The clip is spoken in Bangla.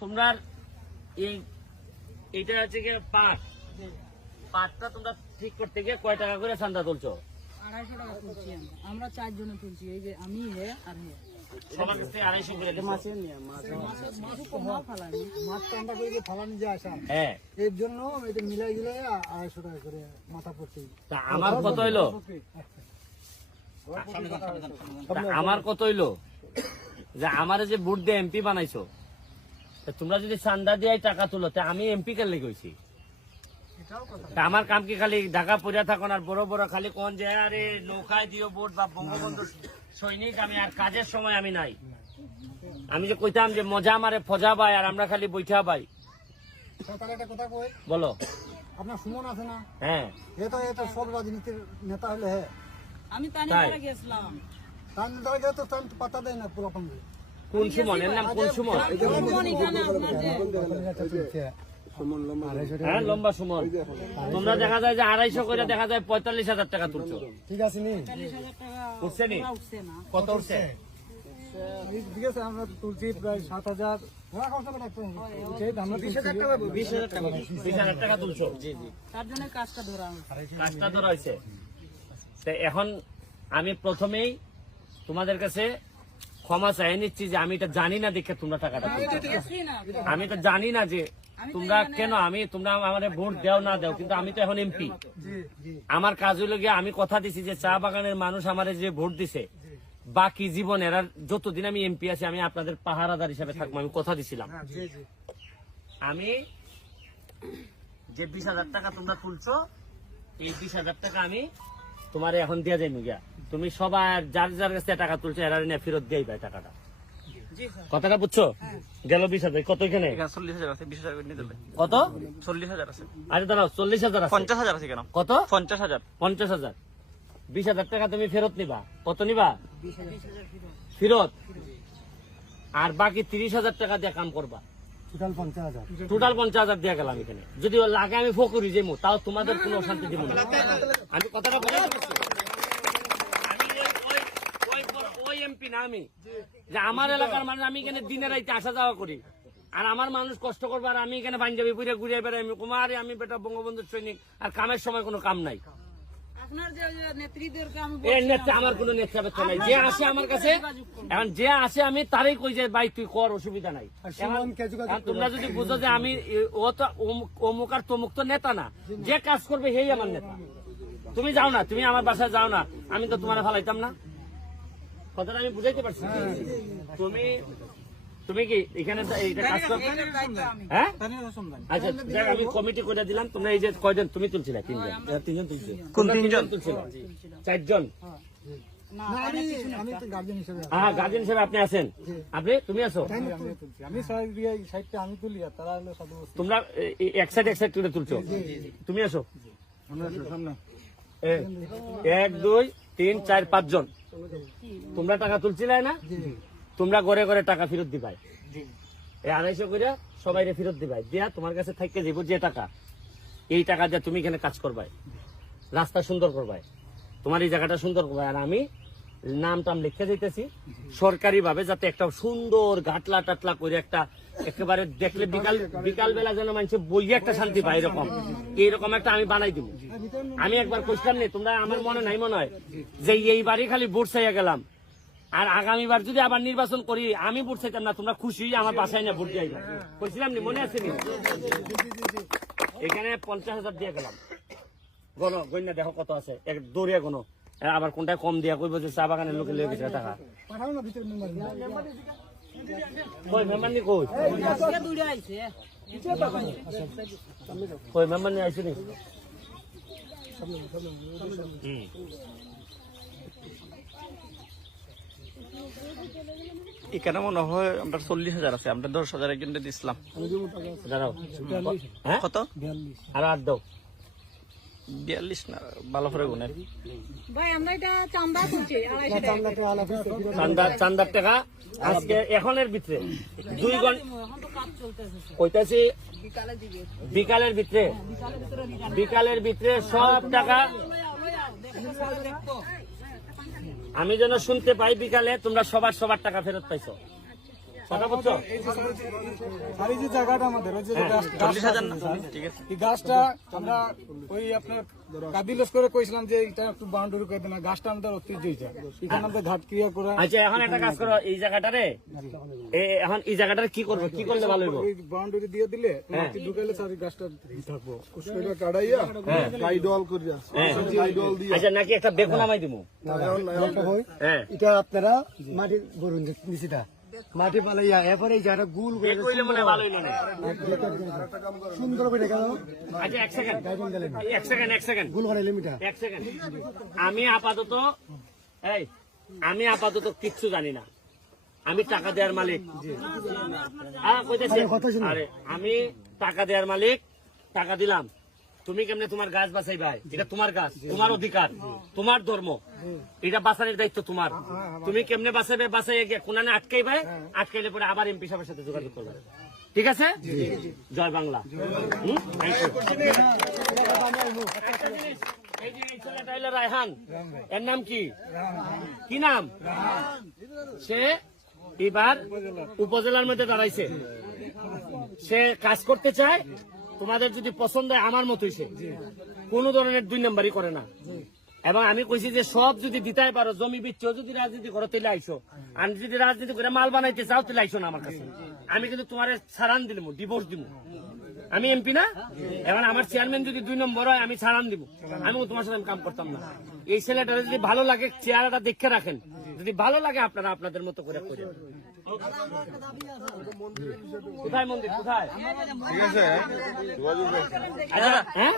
তোমরা এইটা হচ্ছে কি পাটটা তোমরা ঠিক করতে গিয়ে কয় টাকা করে চান্দা তুলছো? 250 টাকা তুলছি আমরা 4 জনে তুলছি, এই যে আমি হে আর হে সবার কাছে 250 করে দিছো। হ্যাঁ, এর জন্য এটা মিলাই দিলে 250 টাকা করে মাথা পড়ছে। তা আমার কত হইলো? আমার কত হইলো যে আমারে যে ভোট দিয়ে এমপি বানাইছো, তোমরা যদি চান্দা দিয়ে টাকা তুলো তা আমি এমপি কে লেগে হইছি? আমার কাম কি খালি ঢাকা পড়িয়া থাকুন আর বড় বড় খালি কোন যে আরে নৌকায় দিও ভোট বা বঙ্গবন্ধু সৈনিক, আমি আর কাজের সময় আমি নাই। আমি যে কইতাম যে মজা মারে ফজা ভাই আর আমরা খালি বৈঠা ভাই। একটা কথা কই, বলো। আপনার সুমন আছে না? হ্যাঁ, এটা সব রাজনীতির নেতা হলে হ্যাঁ, আমি তানিয়ারে গেছিলাম, তার নেতারা গেলে তো তার পাতা দেয় না পুরো পাঙ্গে। কোন সুমন? এর নাম কোন সুমন? হ্যাঁ, লম্বা সুমন। তোমরা দেখা যায় যে 250 করে দেখা যায় 45,000 টাকা তুলছো। ঠিক আছে নি, 40,000 টাকা উঠছে নি? উঠছে না। কত উঠছে? ঠিক আছে, আমরা তুলছি প্রায় 7,000। আমরা 20,000 টাকা তুলছো। তার জন্য কাজটা ধরা কাজটা ধরা হয়েছে। এখন আমি প্রথমেই তোমাদের কাছে ক্ষমা চাই নিচ্ছি যে আমি এটা জানি না দেখে তোমরা টাকাটা তুলছো। আমি তো জানি না যে তোমরা কেন তোমরা আমাদের ভোট দেও না দেও, কিন্তু আমি তো এখন এমপি। আমার কাজ হইলো গিয়ে আমি কথা দিছি যে চা বাগানের মানুষ আমার যে ভোট দিছে বাকি জীবনের আর যতদিন আমি এমপি আছি আমি আপনাদের পাহারাদার হিসাবে থাকবো, আমি কথা দিছিলাম। আমি যে 20,000 টাকা তোমরা তুলছো, এই 20,000 টাকা আমি তোমার এখন দিয়ে যাই গিয়া। তুমি সবার যার যার কাছে টাকা তুলছো এরা নিয়ে ফেরত দিয়ে ভাই টাকাটা। কথাটা বুঝছো? গেল 20,000। কত এখানে? 40,000 আছে, 20,000 করে নিয়ে দেবে। কত? 40,000 আছে। আরে দাঁড়াও, 40,000 আছে। 50,000 আছে কেন? কত? 50,000। 50,000। 20,000 টাকা তুমি ফেরত নিবা। কত নিবা? ফেরত। আর বাকি 30,000 টাকা দিয়ে কাম করবা। টোটাল 50,000। টোটাল 50,000 দিয়ে গেলাম এখানে। যদি লাগে আমি ফকরি যাবো, তাও তোমাদের কোনো অশান্তি দিব না। আমি কথাটা বলে দিচ্ছি। আমি ওই এমপি না আমি, যে আমার এলাকার মানুষ, আমি এখানে দিনে রাইতে আসা যাওয়া করি আর আমার মানুষ কষ্ট করবো আর আমি এখানে পাঞ্জাবি পুরে ঘুরে বেড়াই। আমি কুমার, আমি বেটা বঙ্গবন্ধুর সৈনিক আর কামের সময় কোনো কাম নাই। আপনার যে নেত্রীদেরকে আমি এর নেতা আমার কোনো নেতা বেতা নাই। যে আসে আমার কাছে, এখন যে আসে আমি তারই কই যে ভাই তুই কর, অসুবিধা নাই। এখন তোমরা যদি বুঝো যে আমি ও তো অমুক আর তমুক তো নেতা না, যে কাজ করবে সেই আমার নেতা। তুমি যাও না, তুমি আমার বাসায় যাও না, আমি তো তোমার ফালাইতাম না। কথাটা আমি বুঝাইতে পারছি। তুমি কি এখানে এইটা কাজ করবে? হ্যাঁ, আচ্ছা দেখ, আমি কমিটি করে দিলাম। তোমরা এই যে কয়জন তুমি তুলছিলে? 3 জন তুলছে। কোন 3 জন তুলছিল? 4 জন। আমি তো গার্জেন হিসেবে হ্যাঁ, গার্জেন হিসেবে আপনি আছেন। তুমি আছো? আমি সাইডটা আমি তুলি আর তারা হলো সাধু। তোমরা এক সাইড করে তুলছো। তুমি আছো? 1 2 3 4 5 জন তোমরা টাকা তুলছিলে না? তোমরা ঘরে ঘরে টাকা ফেরত দিবাই। এই 250 করে সবাই ফেরত দিবাই, দিয়া তোমার কাছে থাকতে যাবো যে টাকা, এই টাকা দিয়ে তুমি এখানে কাজ করবাই, রাস্তা সুন্দর করবাই, তোমার এই জায়গাটা সুন্দর করবাই। আর আমি নাম টাম লিখে দিতেছি সরকারি ভাবে, যাতে একটা সুন্দর ঘাটলা টাটলা করে একটা একেবারে দেখলে বিকাল বেলা যেন মানুষের বইয়ে একটা শান্তি পায়, এইরকম একটা আমি বানাই দিব। আমি একবার কইছিলাম নেই, তোমরা আমার মনে নাই মনে হয় যে এইবারই খালি ভোট চাইয়া গেলাম, আর আগামীবার যদি আবার নির্বাচন করি আমি ভোট চাইতাম না, তোমরা খুশি আমার বাসায় না ভোট দিয়ে কইছিলাম নি, মনে আছে নি? এখানে 50,000 দিয়ে গেলাম। গণ গণ্যা দেখো কত আছে, এক দৌড়িয়া গণ। আবার কোনটা কম দিয়া কইব যে চা বাগানের লোকে লেগে গেছে টাকা। কই মেম্বার নি? কই কই মেম্বার নি? আইসি নি? এখানে মনে হয় আমরা 40,000 আছে, আমরা 10,000 একজনকে দিছিলাম। দাঁড়াও, হ্যাঁ কত? আর 8 দাও। 42 না, ভালো করে গুনেন ভাই। আমরা এটা চান্দা তুলছি 250 টাকা। চান্দার টাকা আজকে এখনের ভিতরে 2 ঘন্টা এখন তো কাজ চলতেছে, কইতাছি বিকালে দিবে। বিকালের ভিতরে, বিকালের ভিতরে সব টাকা আমি যেন শুনতে পাই বিকালে তোমরা সবার টাকা ফেরত পাইছো। কথা বলছো? আর এই যে জায়গাটা আমাদের ওই যে গাছটা 40,000 না? ঠিক আছে। এই গাছটা আমরা ওই আপনার কাদিলস করে কইছিলাম যে এটা একটু বাউন্ডারি করে দেন, গাছটা আমাদের ঐতিহ্য এটা, এখানে আমাদের ঘাট ক্রিয়া করা। আচ্ছা এখন একটা কাজ করো, এই জায়গাটারে এখন এই জায়গাটারে কি করবো, কি করলে ভালো হইব? ওই বাউন্ডারি দিয়ে দিলে মাটি ঢুকাইলে তার গাছটা থাকবো, সেটা কাটাইয়া গাইডল করে আছে, গাইডল দিয়ে আচ্ছা নাকি একটা বেগুন আমায় দিব? হ্যাঁ এটা আপনারা মাটি গরুন নিচিটা মাটি পালাইয়া এরপরে এই জায়গাটা গুল করে কইলে মনে হয় ভালো হইলো না। সুন্দর করে কেন আচ্ছা এক সেকেন্ড, এক সেকেন্ড, গুল বানাইলে মিটা এক সেকেন্ড। আমি আপাতত কিচ্ছু জানি না, আমি টাকা দেওয়ার মালিক। কইতেছি, আরে আমি টাকা দেওয়ার মালিক, টাকা দিলাম, তুমি কেমনে তোমার গাছ বাঁচাই ভাই? এটা তোমার গাছ, তোমার অধিকার, তোমার ধর্ম, এটা বাঁচানোর দায়িত্ব তোমার। তুমি কেমনে বাঁচাবে, বাঁচাই গিয়ে কোনানে আটকাইবে, আটকাইলে পরে আবার এমপি সাহেবের সাথে যোগাযোগ করবে। ঠিক আছে? জয় বাংলা। Thank you. এই যে এই ছেলেটা হইলো রায়হান, এর নাম কি? কি নাম? সে এবার উপজেলার মধ্যে দাঁড়াইছে, সে কাজ করতে চায়। তোমাদের যদি পছন্দ হয় আমার মতোই, সে কোন ধরনের 2 নাম্বারই করে না। এবং আমি কইছি যে সব যদি দিতেই পারো, জমি বিচ্ছেও যদি রাজনীতি করো তাহলে আইসো, আর যদি রাজনীতি করে মাল বানাইতে চাও তাহলে আইসো না আমার কাছে। আমি কিন্তু তোমার ছাড়ান দিলাম, ডিভোর্স দিব। আমি এমপি না, এখন আমার চেয়ারম্যান যদি 2 নম্বর হয় আমি ছাড়ান দিব। আমি তোমার সাথে কাম করতাম না। এই ছেলেটা যদি ভালো লাগে, চেহারাটা দেখে রাখেন, যদি ভালো লাগে আপনারা আপনাদের মতো করে করেন। কোথায় মন্দির, কোথায়? ঠিক আছে, হ্যাঁ।